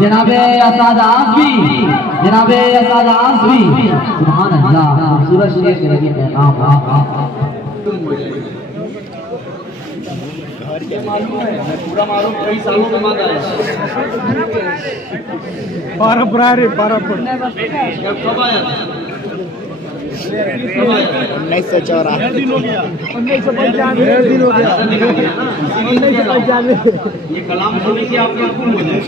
जनाबे असाद आज़मी, जनाबे असाद आज़मी, सुभान अल्लाह, खूबसूरत शेर के लगे पैगाम। मालूम है, मैं पूरा मालूम कई सालों के बाद आया। कब आया? 1994 ये कलाम सुने कि आप लोग खूब हो जाए।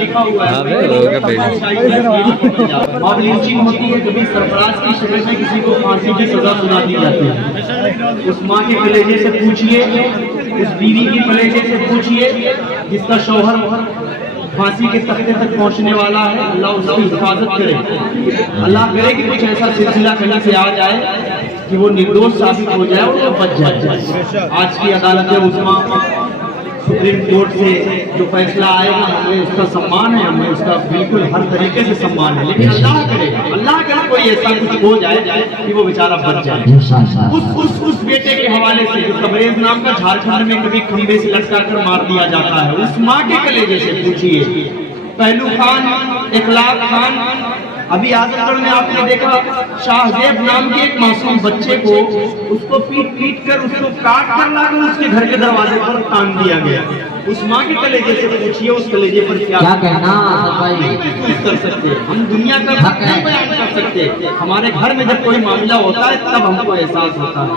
लिखा हुआ है अब लिंचिंग होती है कभी सरफराज की शक्ल में किसी को फांसी की सजा सुना दी जाती है। उस माँ के कलेजे से पूछिए, उस बीवी के कलेजे से पूछिए जिसका शौहर फांसी के तख्ते तक पहुंचने वाला है। अल्लाह उसकी हिफाजत करे, अल्लाह करे कि कुछ ऐसा सिलसिला कहीं से आ जाए कि वो निर्दोष साबित हो जाए और वो बच जाए। आज की अदालत उस्मा सुप्रीम कोर्ट से जो फैसला आएगा हमें उसका सम्मान है, हमें उसका बिल्कुल हर तरीके से सम्मान है। लेकिन अल्लाह करेगा, अल्लाह करे कोई ऐसा कुछ हो जाए कि वो बेचारा बच जाए। उस बेटे के हवाले से जो तबरेज नाम का झारखंड में कभी खंबे से लटका कर मार दिया जाता है, उस माँ के कलेजे से पूछिए। पहलू खान, इखलाक खान, अभी आजमगढ़ में आपने देखा शाहजेब नाम के एक मासूम बच्चे को उसको पीट कर उसको काट कर लाकर उसके घर के दरवाजे पर टांग दिया गया। उस माँ के कलेजे से पूछिए उस कलेजे पर क्या कहना कर सकते। हम दुनिया का नहीं बयान कर सकते। हमारे घर में जब कोई मामला होता है तब हमको एहसास होता है,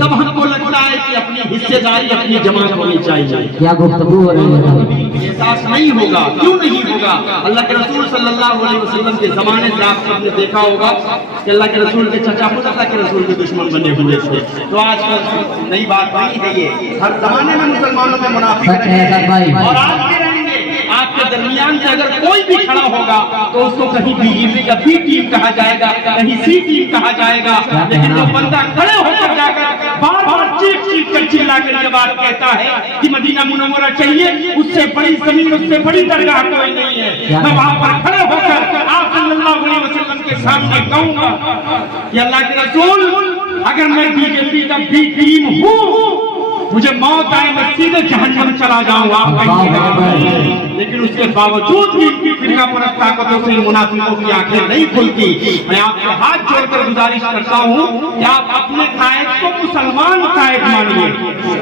तब हमको लगता है कि अपनी हिस्सेदारी अपनी जमा होनी चाहिए। क्या गुफ्तगू हो रही है? एहसास नहीं होगा, क्यों नहीं होगा? अल्लाह के रसूल सल्लल्लाहु अलैहि वसल्लम के जमाने से आपने देखा होगा कि अल्लाह के रसूल के चचा खुद अल्लाह के रसूल के दुश्मन बने हुए थे। तो आजकल नई बात नहीं है, ये हर जमाने में मुसलमानों में मुनाफिक रहे और आज भी रहेंगे। आपके दरमियान से अगर कोई भी खड़ा होगा तो उसको कहीं बीजेपी का बी टीम कहा जाएगा, कहीं सी टीम कहा जाएगा। लेकिन जो बंदा खड़े होकर जाकर बार बार चीख कर चिल्ला कर ये बात कहता है कि मदीना मुनव्वरा चाहिए, उससे बड़ी जमीन, उससे बड़ी दरगाह कोई नहीं है, मैं वहां पर खड़े होकर आप सल्लल्लाहु अलैहि वसल्लम के सामने कहूंगा कि अल्लाह के रसूल अगर मैं बीजेपी का बी टीम हूँ, मुझे मौत आए मैं सीधे जहन्नम चला जाऊंगा, लेकिन उसके बावजूद भी फिरका परस्त ताकतों से मुनाफिकों की आंखें नहीं खुलती। मैं आपसे हाथ जोड़कर गुजारिश करता हूं कि आप अपने कायद को मुसलमान कायद मानिए,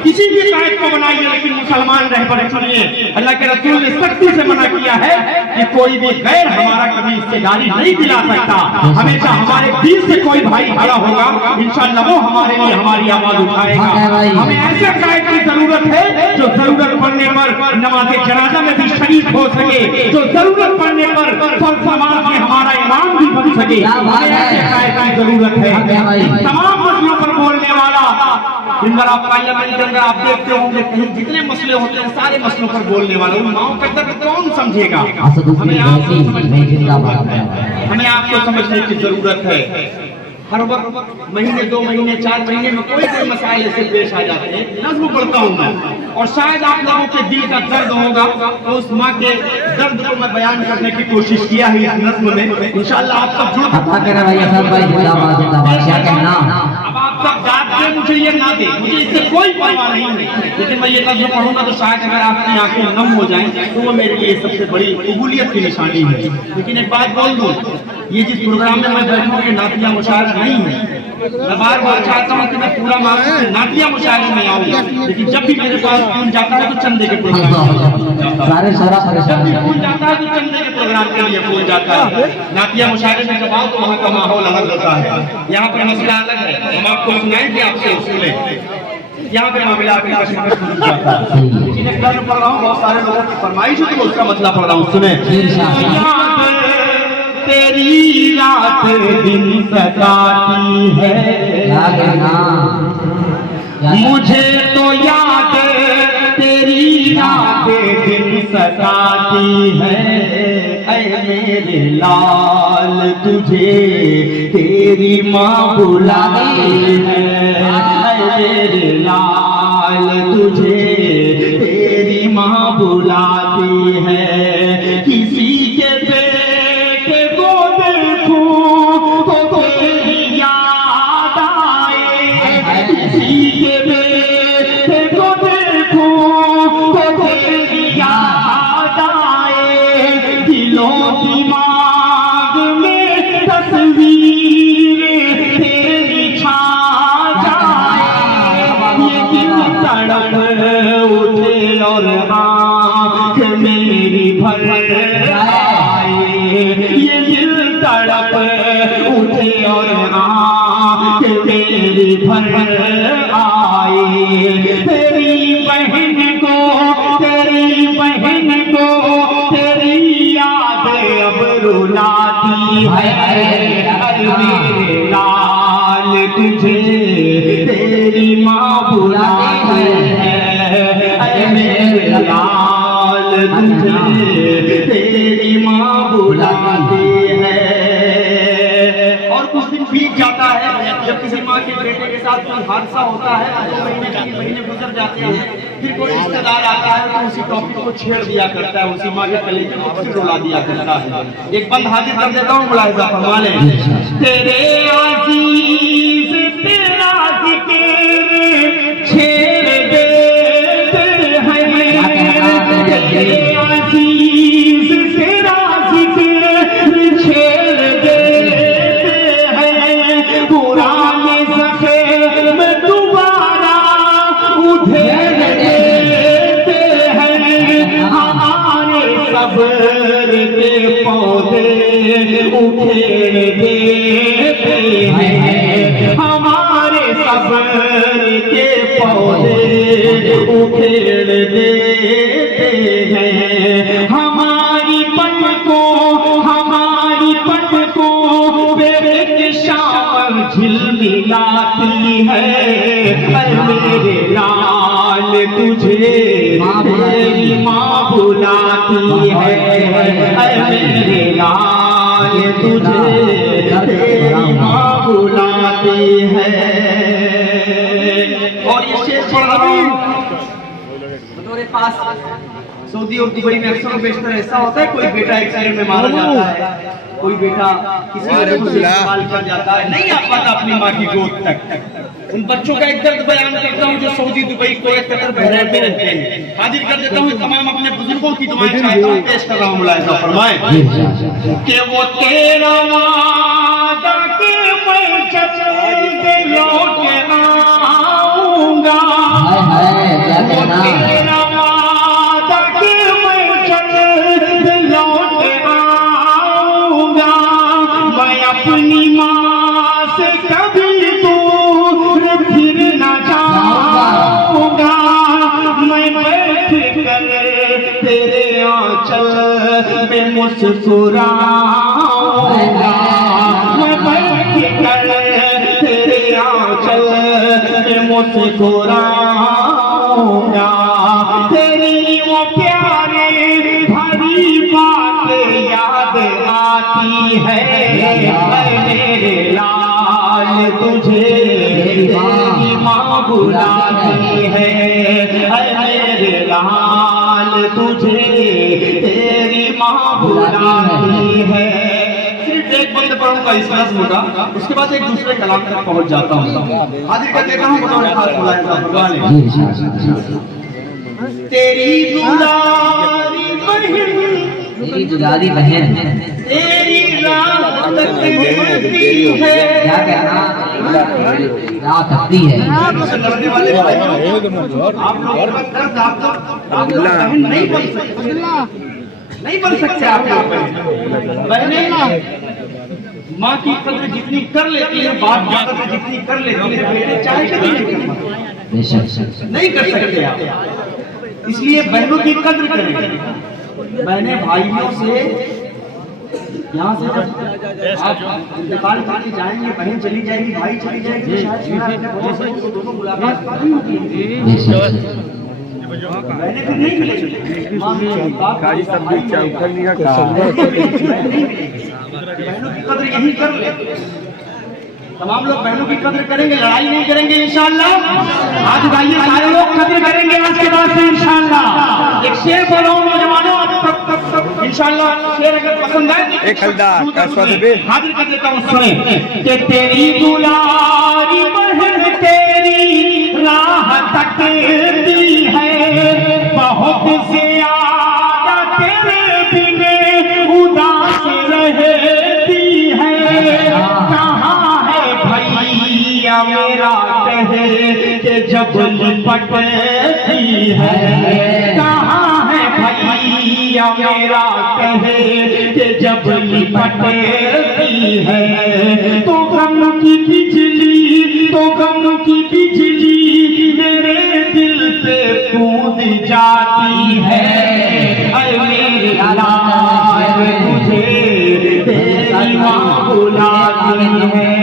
किसी भी कायद को बनाइए लेकिन मुसलमान रहबर चुनिए। अल्लाह के रसूल ने सख्ती से मना किया है कि कोई भी गैर हमारा कभी हिस्सेदारी नहीं दिला सकता। हमेशा हमारे दिल से कोई भाई खड़ा होगा, इंशाअल्लाह वो हमारे लिए हमारी आवाज उठाएगा। हमें ऐसे कायद की जरूरत है जो जरूरत पड़ने पर नमाज जनाजा में भी शरीक हो सके, जो जरूरत पड़ने पर समाज में हमारा इमाम भी बन सके। ऐसे कायद की जरूरत है। तमाम मसलों पर बोलने वाला, दिन भर आप पार्लियामेंट के अंदर आप देखते होंगे कहीं जितने मसले होते हैं सारे मसलों पर बोलने वाला, उन माओ का दर्द कौन समझेगा? हमें आपको समझने की जरूरत है। हर वक्त महीने 2 महीने 4 महीने में कोई मसाइल ऐसे पेश आ जाते हैं, नज़्म पढ़ता हूँ मैं, और शायद आप लोगों के दिल का दर्द होगा तो उस माँ के दर्द को मैं बयान करने की कोशिश किया है इस नज़्म में। इंशाअल्लाह आप सब जुड़ क्या कहना? अब आप सब दाद दे मुझे ये ना दे, मुझे इससे कोई परवाह नहीं है, लेकिन मैं ये नज़्म पढ़ूंगा तो शायद अगर आपकी आंखें नम हो जाएं तो वो मेरे लिए सबसे बड़ी कबूलियत की निशानी है। लेकिन एक बात बोल दूं, ये जिस प्रोग्राम में मैं बैठूं ये नातिया मुशायरा नहीं है। मैं बार बार चाहता हूँ कि मैं पूरा नातिया मुशायरे में आऊँ, लेकिन जब भी मेरे पास फोन जाता है तो चंदे के प्रोग्राम, जब भी फोन जाता है तो चंदे के प्रोग्राम के लिए फोन जाता है। नातिया मुशायरे में जब आओ तो वहाँ का माहौल अलग होता है, यहाँ पर मसला अलग है। हम आपको सुनाएंगे, आपसे सुने, यहाँ पे मामला लेकिन एक पढ़ रहा हूँ, बहुत सारे लोगों की फरमाइश है तो उसका मसला पढ़ रहा हूँ, सुने। तेरी रात दिन सताती है, मुझे तो याद तेरी रात दिन सताती है। ऐ मेरे लाल तुझे तेरी माँ बुलाती है, ऐ मेरे लाल तुझे तेरी माँ बुलाती है। किसी के बेटे को देखूं तो तेरी याद आए, किसी के बेटे तड़प उठे और आँख मेरी भर आए, ये दिल तड़प उठे और आँख मेरी भर आए। तेरी बहन को तेरी याद अब रुलाती है। मेरे लाल तुझे तेरी माँ बुलाती है। मेरे लाल तुझे तेरी माँ बुलाती है। और कुछ दिन बीत जाता है, जब किसी माँ के बेटे के साथ कोई हादसा होता है, 2 महीने 3 महीने गुजर जाते हैं, फिर कोई रिश्तेदार आता है तो उसी टॉपिक को छेड़ दिया करता है, उसी माँ के कलेजे को फिर रुला दिया करता है। एक बंद हाजिर कर देता हूँ, मुलाहिजा फरमा लें। तेरे अजीज तेरा जिक्र छेड़ देते हैं, तेरे अजीज तेरा जिक्र छेड़ देते हैं। पुराने ज़ख्म दोबारा उधेड़ देते हैं। हमारे सब्र के पौधे उखेड़ देते हैं। हमारे सब्र के पौधे उखेड़ देते हैं। हमारी पलकों बेट शाम झिलमिलाती है। मेरे लाल तुझे तेरी माँ बुलाती है। मेरे लाल तुझे तेरी माँ बुलाती है। और ये शेर पढ़ रहा हूँ बतौर पास। सऊदी और दुबई में अक्सर बेशतर ऐसा होता है, कोई बेटा एक्सीडेंट में मारा जाता है, कोई बेटा किसी वजह से इस्तेमाल कर जाता है, नहीं आ पाता अपनी माँ की गोद तक। उन बच्चों का एक दर्द बयान करता हूँ जो सऊदी दुबई कोवैत कतर बहरैन में रहते हैं। हाजिर कर देता हूँ, तमाम अपने बुजुर्गों की दुआएं चाहता हूँ, पेश कर रहा हूँ। मुलाहिजा फरमाएं कि वो तेरा वादा के मैं जल्द लौट आऊंगा। वो तेरा वादा के मैं जल्द लौट आऊंगा। मैं अपनी माँ से कभी दूर फिर न जाऊंगा। मैं बैठ कर तेरे आंचल में मुस्कुराऊंगा। मैं बैठ कर तेरे आंचल में मुस्कुराऊंगा। तेरी वो प्यारे भरी बात याद आती है। मेरे लाल तुझे तेरी माँ बुलाती है। मेरे लाल तुझे तेरी माँ बुलाती है। सिर्फ एक बंद पढ़ूंगा इस नज़्म का, उसके बाद एक दूसरे कलाम तक पहुंच जाता हूँ। हाजिर कर देता हूँ बतौर खास मुलाहिजा फरमाएं। तेरी दुलारी बहन तेरी राह तकती है। क्या कहना राह तकती है। आप लोग बहन नहीं बन सकते, नहीं बन सकते आप लोग बहनें। माँ की कद्र जितनी कर लेती है, बाप की कद्र जितनी कर लेती है, बेटे चाहे कभी नहीं कर सकते आप। इसलिए बहनों की कद्र करें। बहनें भाइयों से यहाँ से जब आप इंतकाल करके जाएंगे, बहन चली जाएगी, भाई चली जाएगी, तो शायद दोनों मुलाकात नहीं होगी। बहनें फिर नहीं मिलेगी। बहनों की कद्र यही कर ले। तमाम लोग बहनों की कद्र करेंगे, लड़ाई नहीं करेंगे इंशाअल्लाह। आज भाइयों सारे लोग कद्र करेंगे आज के बाद से इंशाअल्लाह। एक शेर बोलो नौजवानों, इंशाअल्लाह शेर अगर पसंद आए एक हाजिर कर देता हूँ, सुने कि तेरी दुलारी बहन तेरी राह तकती है। बहुत से आया तेरे बिन उदास रहती है। कहाँ है भैया भैया मेरा कहे कि जब लिपटती है, कहाँ है भैया मेरा कहे कि जब लिपटती है, तो गम की बिजली, तो गम की बिजली मेरे दिल पे कूद जाती है। अरे मेरे लाल तुझे तेरी माँ बुलाती है।